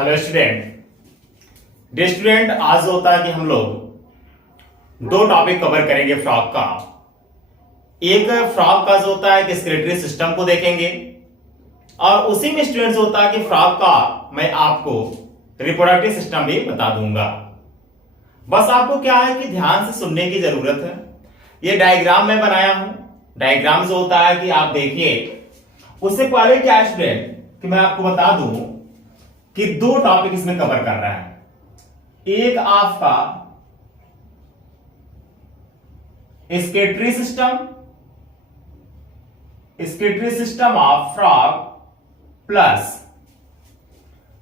Hello student आज होता है कि हम लोग दो टॉपिक कवर करेंगे फ्रॉग का। एक फ्रॉग का जो होता है कि स्केलेटरी सिस्टम को देखेंगे और उसी में स्टूडेंट्स होता है कि फ्रॉग का मैं आपको रिप्रोडक्टिव सिस्टम भी बता दूंगा। बस आपको क्या है कि ध्यान से सुनने की जरूरत है। ये डायग्राम मैं बनाया हूं। डायग्राम जो होता है कि आप देखिए, उससे पहले क्या स्टूडेंट कि मैं आपको बता दूं कि दो टॉपिक इसमें कवर कर रहा है। एक आपका skeletal system of frog plus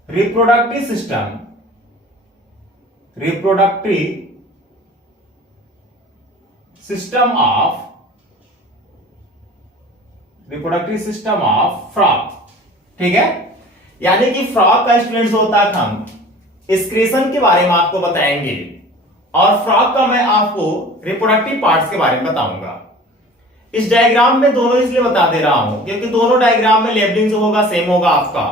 reproductive system of frog. ठीक है, यानी कि फ्रॉग का स्टूडेंट्स होता है, हम एक्सक्रीशन के बारे में आपको बताएंगे और फ्रॉग का मैं आपको रिप्रोडक्टिव पार्ट्स के बारे में बताऊंगा। इस डायग्राम में दोनों इसलिए बता दे रहा हूं क्योंकि दोनों डायग्राम में लेबलिंग जो होगा सेम होगा। आपका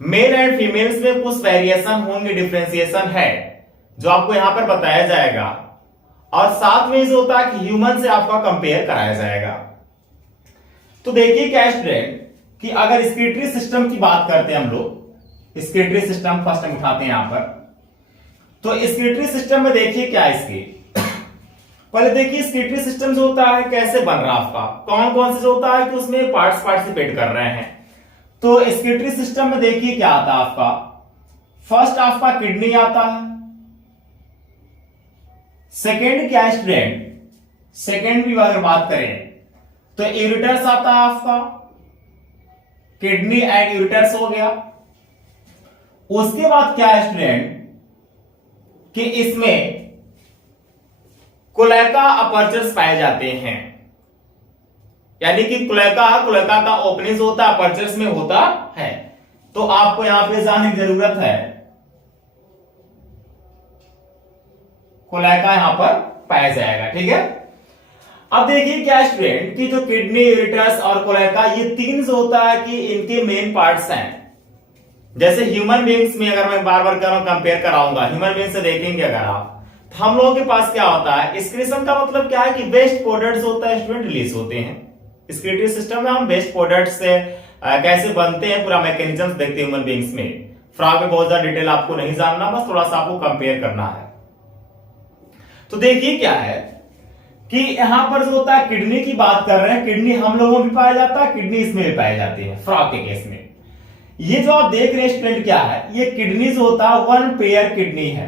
मेल एंड फीमेल्स में कुछ वेरिएशन होंगे, डिफरेंशिएशन है जो आपको यहां पर बताया जाएगा और साथ में जो होता है कि ह्यूमन से आपका कंपेयर कराया जाएगा। तो देखिए क्या स्टूडेंट कि अगर स्केलेटरी सिस्टम की बात करते हैं हम लोग, स्केलेटरी सिस्टम फर्स्ट हम उठाते हैं यहां पर। तो स्केलेटरी सिस्टम में देखिए क्या है इसके पहले देखिए स्केलेटरी सिस्टम जो होता है कैसे बन रहा है आपका, कौन कौन से जो होता है कि उसमें पार्ट्स पार्टिसिपेट कर रहे हैं। तो स्केलेटरी सिस्टम में देखिए क्या आता है आपका, फर्स्ट आपका किडनी आता है। सेकेंड क्या है स्टूडेंट, सेकेंड भी अगर बात करें तो यूरेटर्स आता है आपका, किडनी एंड यूरेटर्स हो गया। उसके बाद क्या है स्टूडेंट कि इसमें कोलेका अपर्चर्स पाए जाते हैं, यानी कि कोलेका का ओपनिंग होता है अपर्चर्स में होता है। तो आपको यहां पे जानने की जरूरत है, कोलेका यहां पर पाया जाएगा। ठीक है, अब देखिए क्या स्टूडेंट कि जो किडनी, यूरेटर्स और कोलेका ये तीन जो होता है कि इनके मेन पार्ट्स हैं। जैसे ह्यूमन बींग्स में अगर मैं बार बार कंपेयर कराऊंगा, ह्यूमन बींग से देखेंगे अगर आप, तो हम लोगों के पास क्या होता है, एक्सक्रीशन का मतलब क्या है कि वेस्ट प्रोडक्ट्स होता है स्टूडेंट रिलीज होते हैं। स्केलेटरी सिस्टम में हम वेस्ट प्रोडक्ट्स से कैसे बनते हैं पूरा मैकेनिज्म देखते हैं ह्यूमन बींग्स में। फ्रॉग में बहुत ज्यादा डिटेल आपको नहीं जानना, बस थोड़ा सा आपको कंपेयर करना है। तो देखिए क्या है कि यहां पर जो होता है किडनी की बात कर रहे हैं, किडनी हम लोगों में भी पाया जाता है, किडनी इसमें भी पाई जाती है फ्रॉग के केस में। ये जो आप देख रहे हैं स्टूडेंट क्या है, ये किडनी जो होता है वन पेयर किडनी है।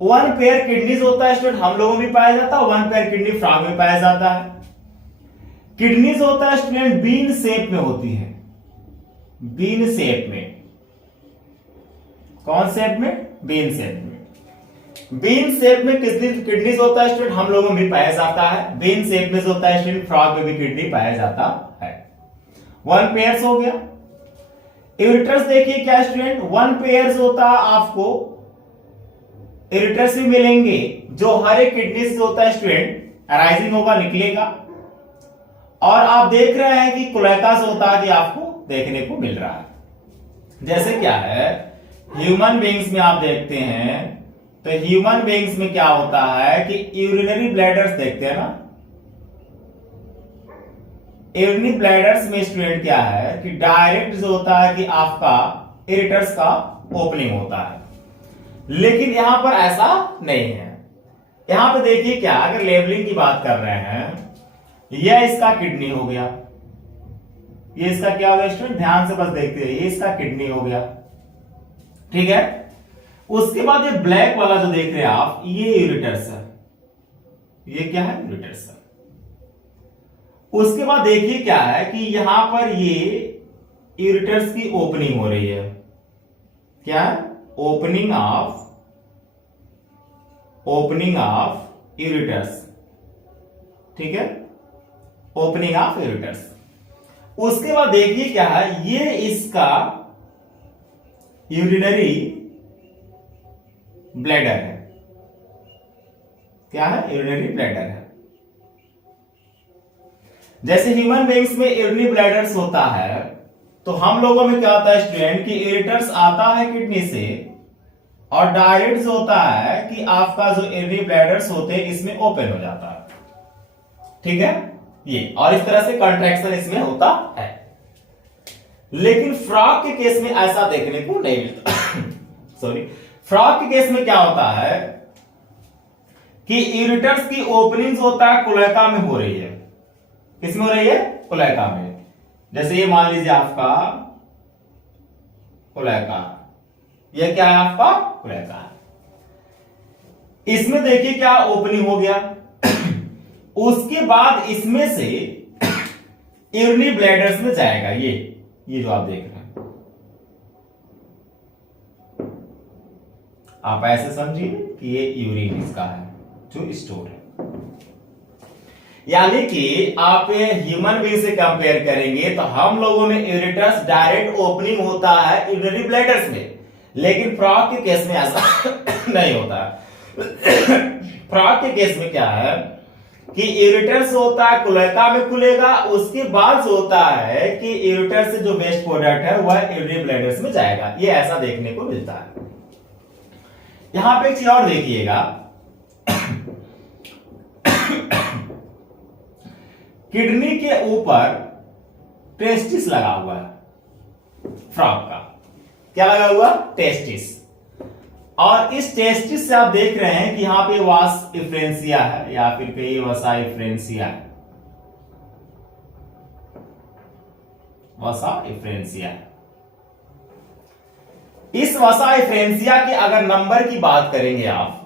वन पेयर किडनी होता है स्टूडेंट हम लोगों में भी पाया जाता है, वन पेयर किडनी फ्रॉग में पाया जाता है। किडनी जो होता है स्टूडेंट बीन शेप में होती है, बीन शेप में। कौन शेप में? बीन शेप में। बीन शेप में किडनी होता है स्टूडेंट हम लोगों में भी पाया जाता है। बीन शेप में जो होता है स्टूडेंट फ्रॉग में भी किडनी पाया जाता है। वन पेयर्स हो गया। यूरेटर्स देखिए क्या स्टूडेंट, वन पेयर्स होता है आपको यूरेटर्स भी मिलेंगे जो हर एक किडनी से होता है स्टूडेंट अराइजिंग होगा, निकलेगा। और आप देख रहे हैं कि कोलेका से होता है कि आपको देखने को मिल रहा है। जैसे क्या है ह्यूमन बींग्स में आप देखते हैं, तो ह्यूमन बींग्स में क्या होता है कि यूरिनरी ब्लैडर्स देखते हैं ना, यूरिनरी ब्लैडर्स में स्टूडेंट क्या है कि डायरेक्ट जो होता है कि आपका यूरेटर्स का ओपनिंग होता है, लेकिन यहां पर ऐसा नहीं है। यहां पे देखिए क्या, अगर लेबलिंग की बात कर रहे हैं, यह इसका किडनी हो गया, ये इसका क्या हो गया स्टूडेंट, ध्यान से बस देखते रहिए, ये इसका किडनी हो गया। ठीक है, उसके बाद ये ब्लैक वाला जो देख रहे हैं आप, ये यूरेटर्स है। ये क्या है? यूरेटर्स है। उसके बाद देखिए क्या है कि यहां पर ये यूरेटर्स की ओपनिंग हो रही है। क्या? Opening of ureters. ठीक है, ओपनिंग ऑफ यूरेटर्स। उसके बाद देखिए क्या है, ये इसका यूरिनरी ब्लैडर है। क्या है? यूरिनरी ब्लैडर है। जैसे ह्यूमन बींग्स में यूरिनरी ब्लैडर्स होता है, तो हम लोगों में क्या होता है स्टूडेंट कि इरिटर्स आता है किडनी से और डायरेक्ट जो होता है कि आपका जो यूरिनरी ब्लैडर्स होते हैं इसमें ओपन हो जाता है, ठीक है ये, और इस तरह से कंट्रैक्शन इसमें होता है। लेकिन फ्रॉग के केस में ऐसा देखने को नहीं मिलता सॉरी, फ्रॉग के केस में क्या होता है कि यूरिटर्स की ओपनिंग होता है कोलेका में हो रही है। किसमें हो रही है? कोलेका में। जैसे ये मान लीजिए आपका कोलेका, ये क्या है आपका कोलेका। इसमें देखिए क्या ओपनिंग हो गया उसके बाद इसमें से यूरिनरी ब्लैडर्स में जाएगा ये जो आप देख रहे हैं। आप ऐसे समझिए कि ये यूरिन इसका है जो स्टोर है। यानी कि आप ह्यूमन बीइंग से कंपेयर करेंगे तो हम लोगों में यूरिटर्स डायरेक्ट ओपनिंग होता है यूरिनरी ब्लैडर्स में, लेकिन फ्रॉग के केस में ऐसा नहीं होता। फ्रॉग के केस में क्या है कि यूरिटर्स होता है कोलेका में खुलेगा, उसके बाद जो होता है कि यूरिटर से जो वेस्ट प्रोडक्ट है वह यूरिनरी ब्लैडर्स में जाएगा। ये ऐसा देखने को मिलता है। यहां पे एक चीज और देखिएगा किडनी के ऊपर टेस्टिस लगा हुआ है फ्रॉग का। क्या लगा हुआ? टेस्टिस। और इस टेस्टिस से आप देख रहे हैं कि यहां पे वास इफ्रेंसिया है या फिर कहीं वसा इफ्रेंसिया है, वसा इफ्रेंसिया है। इस वसा इफ्रेंसिया की अगर नंबर की बात करेंगे आप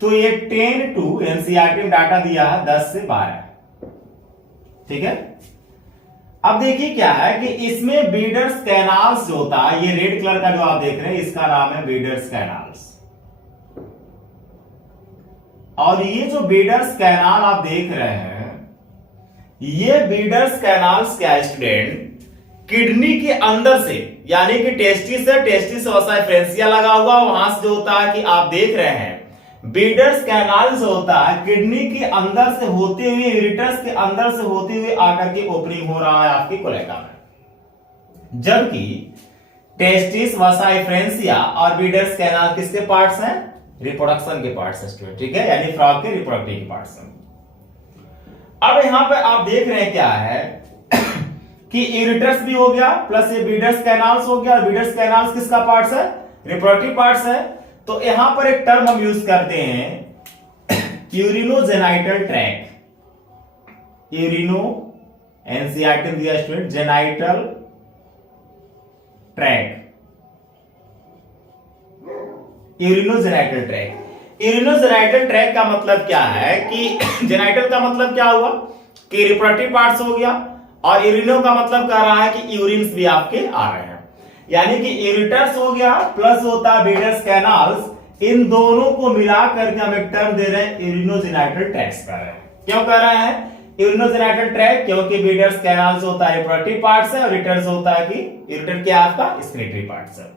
तो ये 10 टू एनसीईआरटी में डाटा दिया है 10 से 12, ठीक है। अब देखिए क्या है कि इसमें बीडर्स कैनाल्स जो होता है, ये रेड कलर का जो आप देख रहे हैं इसका नाम है बीडर्स कैनाल्स। और ये जो बीडर्स कैनाल आप देख रहे हैं, ये बीडर्स कैनाल्स क्या स्टूडेंट किडनी के अंदर से, यानी कि टेस्टिस से, टेस्टिस वसा इफ्रेंसिया लगा हुआ, वहां से जो होता है कि आप देख रहे हैं बीडर्स कैनाल जो होता है किडनी के अंदर से होते हुए, यूरिटर्स के अंदर से होते हुए आकर के ओपनिंग हो रहा है आपकी कोलेका में। जबकि टेस्टिस वसा इफ्रेंसिया और बीडर्स कैनाल किसके पार्ट्स हैं? रिप्रोडक्शन के पार्ट्स हैं स्टूडेंट, ठीक है, यानी फ्रॉग के रिप्रोडक्टिव पार्ट्स हैं। अब यहां पे आप देख रहे हैं क्या है कि यूरिटर्स भी हो गया प्लस ये बीडर्स कैनाल्स हो गया, और बीडर्स कैनाल्स किसका पार्ट्स है? रिप्रोडक्टिव पार्ट्स है। तो यहां पर एक टर्म हम यूज करते हैं यूरिनोजेनाइटल ट्रैक। यूरिनो एनसीईआरटी दिया student, genital tract, urinogenital track. Urinogenital track का मतलब क्या है कि जेनाइटल का मतलब क्या हुआ कि रिप्रोडक्टिव पार्ट्स हो गया, और यूरिनो का मतलब कह रहा है कि यूरिन्स भी आपके आ रहे हैं, यानी कि यूरिटर्स हो गया प्लस होता है बीडर्स कैनाल्स, इन दोनों को मिला करके हम एक टर्म दे रहे हैं यूरिनोजेनाइटल ट्रैक्स कर रहे हैं। क्यों कर रहे हैं यूरिनोजेनाइटल ट्रैक? क्योंकि बीडर्स कैनाल्स होता है रिप्रोडक्टिव पार्ट्स है, और यूरिटर्स होता है कि यूरिटर क्या आपका एक्सक्रीटरी पार्ट्स है।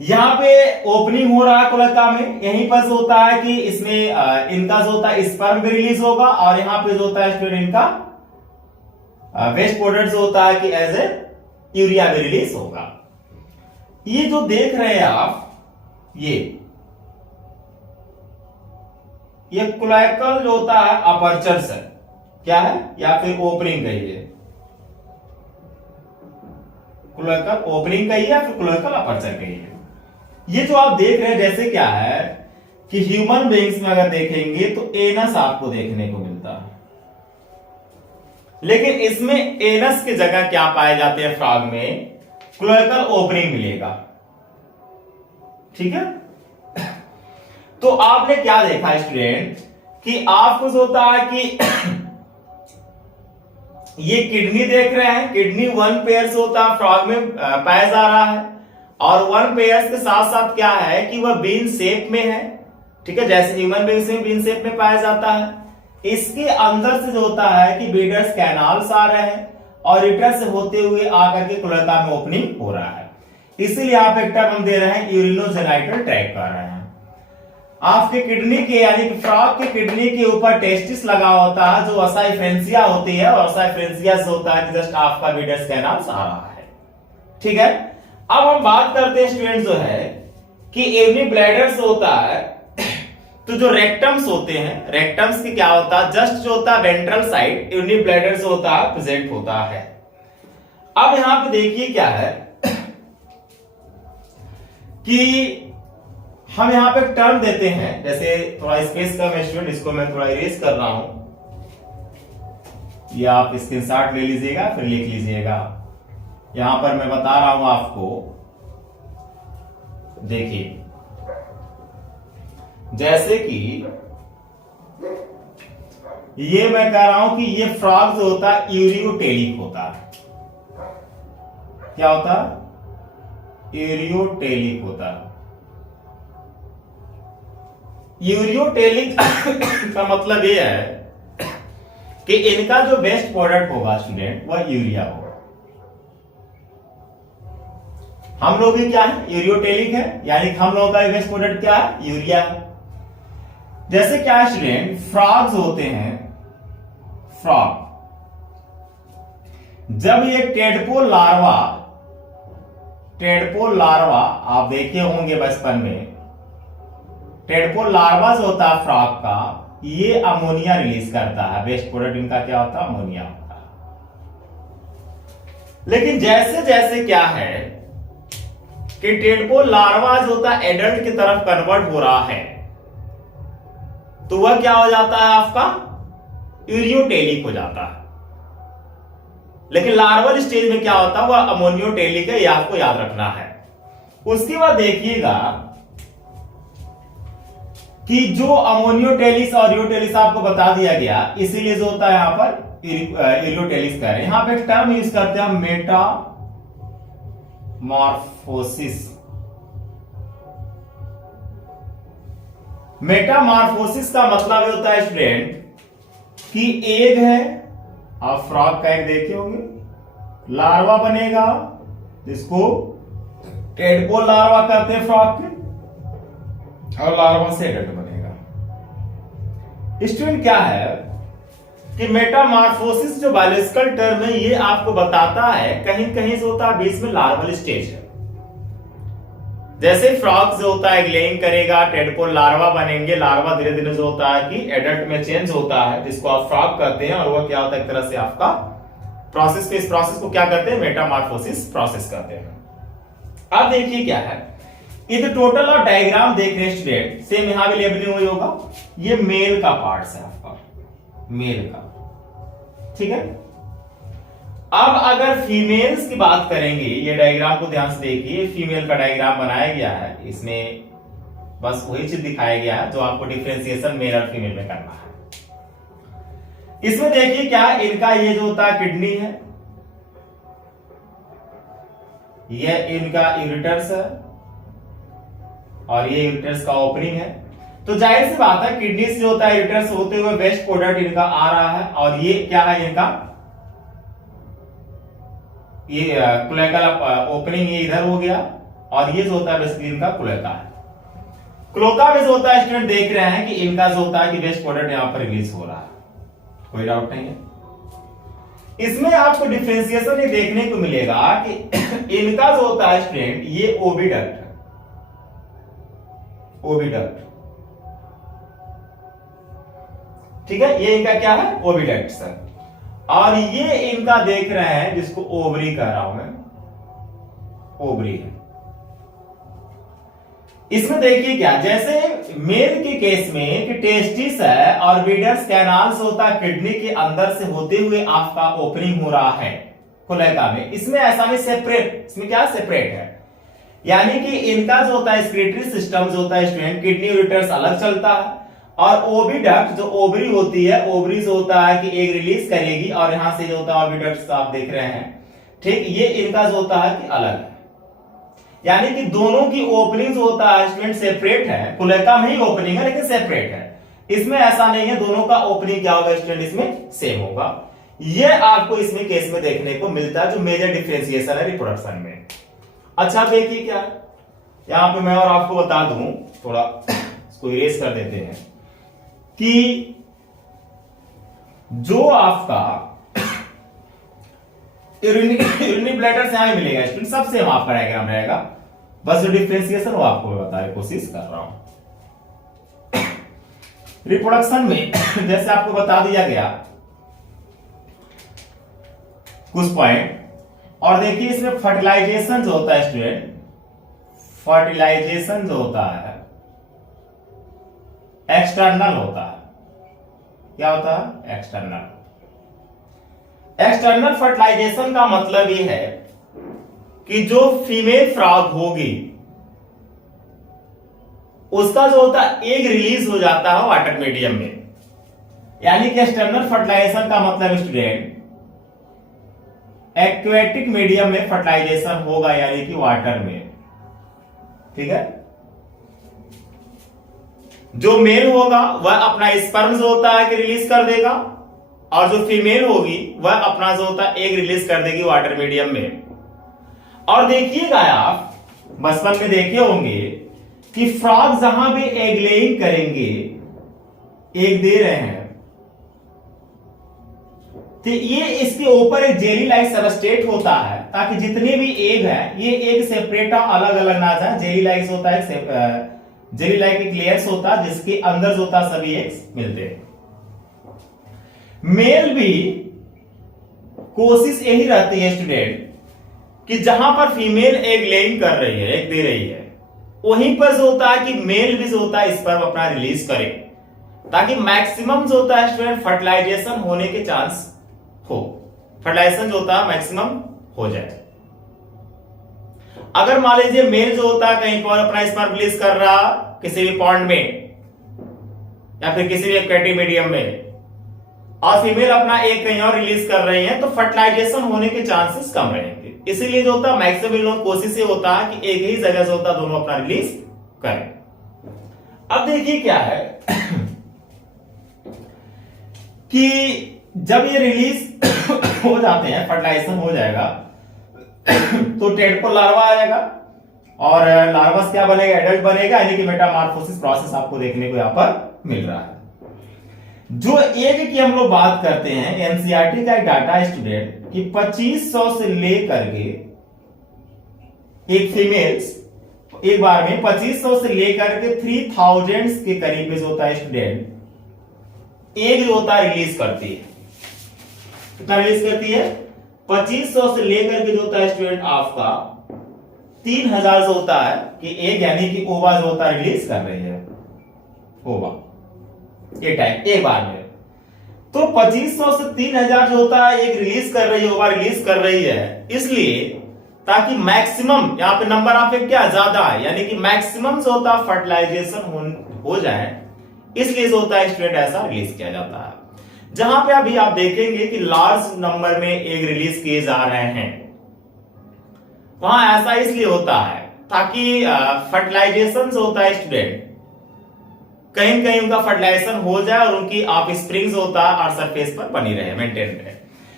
यहां पे ओपनिंग हो रहा है कोलेका में, यहीं पर जो होता है कि इसमें इनका जो होता है स्पर्म भी रिलीज होगा, और यहां पे जो होता है स्टूडेंट इनका वेस्ट प्रोडक्ट जो होता है कि एज ए यूरिया भी रिलीज होगा। ये जो देख रहे हैं आप, ये कोलेकल जो होता है अपर्चर से क्या है, या फिर ओपनिंग कहिए, कोलेकल ओपनिंग कहिए या फिर कोलेकल अपर्चर कहिए। ये जो आप देख रहे हैं जैसे क्या है कि ह्यूमन बीइंग्स में अगर देखेंगे तो एनस आपको देखने को मिलता है, लेकिन इसमें एनस की जगह क्या पाए जाते हैं? फ्रॉग में क्लोएकल ओपनिंग मिलेगा, ठीक है। तो आपने क्या देखा स्टूडेंट कि आपको जो होता है कि ये किडनी देख रहे हैं, किडनी वन पेयर होता है फ्रॉग में पाया जा रहा है, और वन पेयर के साथ साथ क्या है कि वह बीन शेप में है, ठीक है, जैसे ह्यूमन बींग में बीन शेप में पाया जाता है। इसके अंदर से जो होता है कि बीडर्स कैनाल्स आ रहे हैं, और यूरिटर से होते हुए आकर के कोलेका में ओपनिंग हो रहा है, इसीलिए आप एक टर्म हम दे रहे हैं यूरिनोजेनाइटल ट्रैक कर रहे हैं। आपके किडनी के यानी कि फ्रॉग के किडनी के ऊपर टेस्टिस लगा होता है, जो वसा फ्रेंसिया होती है, और वसा फ्रेंसिया से होता है कि जस्ट आपका वीडर्स कैनाल आ रहा है। ठीक है, अब हम बात करते हैं स्टूडेंट जो है कि एवनी ब्लैडर से होता है, तो जो रेक्टम्स होते हैं, रेक्टम्स की क्या होता है, जस्ट जो होता है वेंट्रल साइड एवनी ब्लैडर से होता है प्रेजेंट होता है। अब यहां पे देखिए क्या है कि हम यहां पे टर्म देते हैं, जैसे थोड़ा स्पेस कम है स्टूडेंट, इसको मैं थोड़ा इरेज कर रहा हूं, ये आप स्क्रीनशॉट ले लीजिएगा फिर लिख लीजिएगा। यहां पर मैं बता रहा हूं आपको, देखिए जैसे कि ये मैं कह रहा हूं कि ये फ्रॉग जो होता है यूरियोटेलिक होता है। क्या होता है? यूरियोटेलिक होता है। यूरियोटेलिक का मतलब ये है कि इनका जो बेस्ट प्रोडक्ट होगा स्टूडेंट वह यूरिया होगा। हम लोग भी क्या है, यूरियोटेलिक है, यानी हम लोगों का बेस्ट प्रोडक्ट क्या है, यूरिया है। जैसे क्या स्टूडेंट, फ्रॉग्स होते हैं, फ्रॉग जब ये टेडपोल लार्वा आप देखे होंगे बचपन में, टेडपोल लार्वा जो होता है फ्रॉग का, ये अमोनिया रिलीज करता है, बेस्ट प्रोडक्ट इनका क्या होता है, अमोनिया होता है। लेकिन जैसे जैसे क्या है कि टेडपोल लार्वा जो होता है एडल्ट की तरफ कन्वर्ट हो रहा है, तो वह क्या हो जाता है आपका, यूरियोटेलिक हो जाता है। लेकिन लार्वल स्टेज में क्या होता है, वह अमोनियोटेलिक है, यह आपको याद रखना है। उसके बाद देखिएगा कि जो अमोनियोटेलिस और यूरियोटेलिस आपको बता दिया गया, इसीलिए जो होता है यहां पर यूरियोटेलिस कह रहे हैं। यहां पे एक टर्म यूज करते हैं मेटामॉर्फोसिस। मेटामॉर्फोसिस का मतलब ये होता है स्टूडेंट कि एग है, आप फ्रॉग का एग देखे होंगे, लार्वा बनेगा, जिसको टेडपोल लार्वा कहते हैं फ्रॉग के, और लार्वा से एडल्ट बनेगा। स्टूडेंट क्या है कि मेटामॉर्फोसिस जो बायोलॉजिकल टर्म है, ये आपको बताता है कहीं कहीं से होता है बीच में लार्वल स्टेज है। जैसे फ्रॉग जो होता है लेइंग करेगा, टेडपोल लार्वा बनेंगे, लार्वा धीरे धीरे जो होता है कि एडल्ट में चेंज होता है, जिसको आप फ्रॉग कहते हैं, और वो क्या होता है एक तरह से आपका प्रोसेस पे, इस प्रोसेस को क्या कहते हैं, मेटामॉर्फोसिस प्रोसेस कहते हैं। अब देखिए क्या है, ये तो टोटल और डायग्राम देख रहे हैं स्टूडेंट, सेम यहां भी लेबलिंग हुई होगा, ये मेल का पार्ट है आपका, मेल का। ठीक है, अब अगर फीमेल्स की बात करेंगे, ये डायग्राम को ध्यान से देखिए, फीमेल का डायग्राम बनाया गया है, इसमें बस वही चीज दिखाया गया है जो आपको डिफरेंशिएशन मेल और फीमेल में करना है। इसमें देखिए क्या, इनका ये जो होता है किडनी है, ये इनका यूरेटर्स है, और ये यूरेटर्स का ओपनिंग है। तो जाहिर सी बात है किडनी से होता है यूरेटर्स होते हुए वेस्ट प्रोडक्ट इनका आ रहा है, और ये क्या है इनका, ये क्लोएकल ओपनिंग ये इधर हो गया, और ये जो होता है बेसिकली इनका क्लोएका है। क्लोएका में जो होता है स्टूडेंट देख रहे हैं कि इनका जो होता है कि वेस्ट प्रोडक्ट यहां पर रिलीज हो रहा है, कोई डाउट नहीं है। इसमें आपको डिफरेंशिएशन ये देखने को मिलेगा कि इनका जो होता है स्टूडेंट, ये ओविडक्ट है, ओविडक्ट। ठीक है, ये इनका क्या है, ओविडक्ट सर। और ये इनका देख रहे हैं जिसको ओवरी कह रहा हूं मैं, ओवरी है। इसमें देखिए क्या, जैसे मेल के केस में कि टेस्टिस है और वीडर्स कैनाल से होता है किडनी के अंदर से होते हुए आपका ओपनिंग हो रहा है कोलेका में, इसमें ऐसा नहीं सेपरेट, इसमें क्या सेपरेट है, यानी कि इनका जो होता है स्क्रीटरी सिस्टम जो होता है स्टूडेंट, किडनी यूरेटर्स अलग चलता है, और ओविडक्ट जो ओवरी होती है, ओवरी जो होता है कि एग रिलीज करेगी, और यहां से जो होता है ओविडक्ट आप देख रहे हैं, ठीक, ये इनका जो होता है कि अलग है, यानी कि दोनों की ओपनिंग जो होता है स्टूडेंट सेपरेट है, कोलेका में ही ओपनिंग है लेकिन सेपरेट है। इसमें ऐसा नहीं है, दोनों का ओपनिंग क्या होगा स्टूडेंट, इसमें सेम होगा। ये आपको इसमें केस में देखने को मिलता है, जो मेजर डिफरेंशिएशन है रिप्रोडक्शन में। अच्छा देखिए क्या, यहां पे मैं और आपको बता दूं, थोड़ा इसको इरेज कर देते हैं कि जो आपका यूरिनरी ब्लैडर से यहां मिलेगा स्टूडेंट, सब सेम आपका डायग्राम रहेगा, बस जो डिफरेंशिएशन वो आपको बताने की कोशिश कर रहा हूं। रिप्रोडक्शन में जैसे आपको बता दिया गया कुछ पॉइंट, और देखिए इसमें फर्टिलाइजेशन जो होता है स्टूडेंट, फर्टिलाइजेशन जो होता है एक्सटर्नल होता है। क्या होता है? एक्सटर्नल। एक्सटर्नल फर्टिलाइजेशन का मतलब ये है कि जो फीमेल फ्रॉग होगी उसका जो होता है एग रिलीज हो जाता है वाटर मीडियम में, यानी कि एक्सटर्नल फर्टिलाइजेशन का मतलब स्टूडेंट एक्वेटिक मीडियम में फर्टिलाइजेशन होगा, यानी कि वाटर में। ठीक है, जो मेल होगा वह अपना स्पर्म जो होता है कि रिलीज कर देगा, और जो फीमेल होगी वह अपना जो होता है एग रिलीज कर देगी वाटर मीडियम में। और देखिएगा आप बचपन में देखे होंगे कि फ्रॉग जहां भी एग लेइंग करेंगे, एग दे रहे हैं, तो ये इसके ऊपर एक जेली लाइक सबस्ट्रेट होता है, ताकि जितने भी एग है ये एग सेपरेट अलग अलग ना जाए। जेली लाइक होता है, जेली लाइक एक लेयर्स होता है जिसके अंदर जो होता सभी एग्स मिलते हैं। मेल भी कोशिश यही रहती है स्टूडेंट कि जहां पर फीमेल एग लेइंग कर रही है, एग दे रही है, वहीं पर जो होता है कि मेल भी जो होता है स्पर्म अपना रिलीज करे, ताकि मैक्सिमम जो होता है स्टूडेंट फर्टिलाइजेशन होने के चांस हो, फर्टिलाइजेशन जो होता है मैक्सिमम हो जाए। अगर मान लीजिए मेल जो होता है कहीं पर अपना स्पर्म रिलीज कर रहा किसी भी पॉन्ड में या फिर किसी भी एक्वेटिक मीडियम में, और फीमेल अपना एग कहीं और रिलीज कर रही है, तो फर्टिलाइजेशन होने के चांसेस कम रहेंगे। इसीलिए जो होता है मैक्सिमम इन लोगों कोशिश ये होता है कि एक ही जगह से होता है दोनों अपना रिलीज करें। अब देखिए क्या है कि जब ये रिलीज हो जाते हैं, फर्टिलाइजेशन हो जाएगा, तो टेडपोल लार्वा आएगा, और लार्वा से क्या बनेगा? एडल्ट बनेगा, यानी कि मेटामॉर्फोसिस प्रोसेस आपको देखने को यहां पर मिल रहा है। जो एग की हम लोग बात करते हैं, एनसीईआरटी का एक डाटा स्टूडेंट कि 2500 से लेकर के एक फीमेल्स एक बार में 2500 से लेकर के 3000 के करीब में जो होता है स्टूडेंट एग जो होता है रिलीज करती है। कितना रिलीज करती है? 2500 से लेकर के जो होता है स्टूडेंट आपका 3000 जो होता है कि एग, यानी कि ओवा जो होता है रिलीज कर रही है, ओवा ये टाइम एक बार में। तो 2500 से 3000 जो होता है एक रिलीज कर रही है, ओवा रिलीज कर रही है, इसलिए ताकि मैक्सिमम यहां पे नंबर ऑफ एग क्या ज्यादा है, यानी कि मैक्सिमम जो होता है फर्टिलाइजेशन हो जाए, इसलिए जो होता है स्टूडेंट ऐसा रिलीज किया जाता है। जहां पे अभी आप देखेंगे कि लार्ज नंबर में एग रिलीज किए जा रहे हैं, वहां ऐसा इसलिए होता है ताकि फर्टिलाइजेशन जो होता है स्टूडेंट कहीं कहीं उनका फर्टिलाइजेशन हो जाए और उनकी ऑफ स्प्रिंग्स होता है और सरफेस पर बनी रहे, मेंटेन रहे।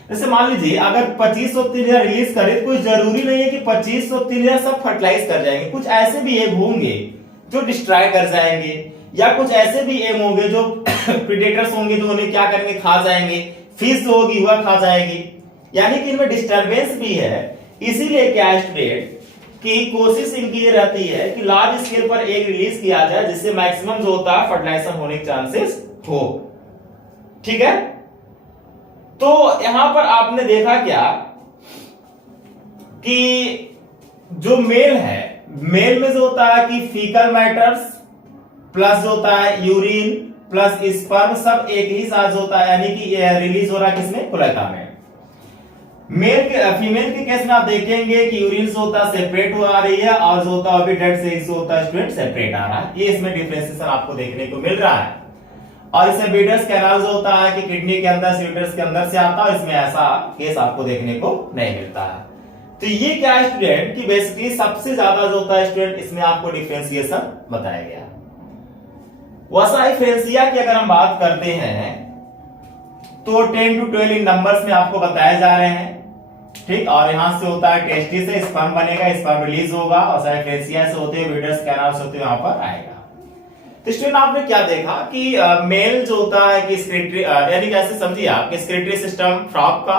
जैसे मान लीजिए अगर 2500 3000 रिलीज करे, तो कोई जरूरी नहीं है कि 2500 3000 सब फर्टिलाइज कर जाएंगे। कुछ ऐसे भी एग होंगे जो डिस्ट्रॉय कर जाएंगे, या कुछ ऐसे भी एग होंगे जो प्रीडेटर्स होंगे जो उन्हें क्या करेंगे? खा जाएंगे। फिश जो होगी वह खा जाएगी, यानी कि इनमें डिस्टर्बेंस भी है। इसीलिए क्या है स्टूडेंट की कोशिश इनकी ये रहती है कि लार्ज स्केल पर एग रिलीज किया जाए, जिससे मैक्सिमम जो होता है फर्टिलाइजेशन होने के चांसेस हो। ठीक है, तो यहां पर आपने देखा क्या कि जो मेल है, मेल में जो होता है कि फीकल मैटर्स प्लस जो होता है यूरिन प्लस स्पर्म सब एक ही साथ होता है, यानी कि रिलीज हो रहा है किसमें? कोलेटा में। मेल के फीमेल के केस में आप देखेंगे कि यूरिन जो होता है सेपरेट हो आ रही है, और जो होता है डेड से जो होता है स्टूडेंट सेपरेट आ रहा है। ये इसमें डिफरेंशिएशन आपको देखने को मिल रहा है। और इसमें बीडर्स कैनाल जो होता है कि किडनी के अंदर से यूट्रस के अंदर से आता है, इसमें ऐसा केस आपको देखने को नहीं मिलता है। तो ये क्या है स्टूडेंट कि बेसिकली सबसे ज्यादा जो होता है स्टूडेंट इसमें आपको डिफरेंशिएशन बताया गया। वसा फ्रेंसिया की अगर हम बात करते हैं तो 10 to 12 इन नंबर्स में आपको बताए जा रहे हैं। ठीक, और यहां से होता है टेस्टिस से स्पर्म बनेगा, स्पर्म रिलीज होगा, और साइफ्रेंसिया से होते हुए यूट्रस कैनाल से होते हुए यहां पर आएगा। तो स्टूडेंट आपने क्या देखा कि मेल जो होता है कि स्क्रीटरी यानी कैसे समझिए आप कि स्क्रीटरी सिस्टम फ्रॉग का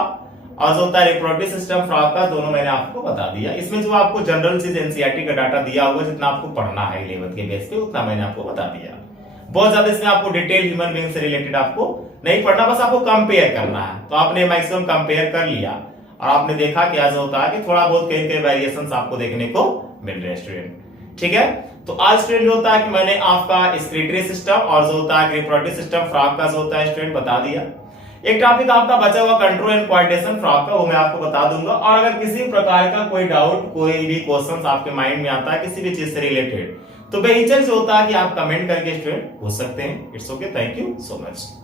और जो होता है रिप्रोडक्टिव सिस्टम फ्रॉग का, दोनों मैंने आपको बता दिया। इसमें जो आपको जनरल चीज एनसीईआरटी का डाटा दिया हुआ जितना आपको पढ़ना है 11th के बेस पे उतना मैंने आपको बता दिया। बहुत ज्यादा इसमें आपको डिटेल ह्यूमन बीइंग से रिलेटेड आपको नहीं पढ़ना, बस आपको कंपेयर करना है। तो आपने मैक्सिमम कंपेयर कर लिया और आपने देखा क्या जो होता है कि थोड़ा बहुत कई कई वेरिएशंस आपको देखने को मिल रहे हैं स्टूडेंट। ठीक है, तो आज स्टूडेंट जो होता है कि मैंने आपका स्क्रीटरी सिस्टम और जो होता है रिप्रोडक्टिव सिस्टम फ्रॉग का जो होता है स्टूडेंट बता दिया। एक टॉपिक आपका बचा हुआ कंट्रोल एंड कोऑर्डिनेशन फ्रॉग का, वो मैं आपको बता दूंगा। और अगर किसी प्रकार का कोई डाउट, कोई भी क्वेश्चन आपके माइंड में आता है किसी भी चीज से रिलेटेड, तो बेहिचक जो होता है कि आप कमेंट करके स्टूडेंट पूछ सकते हैं। It's okay, thank you so much.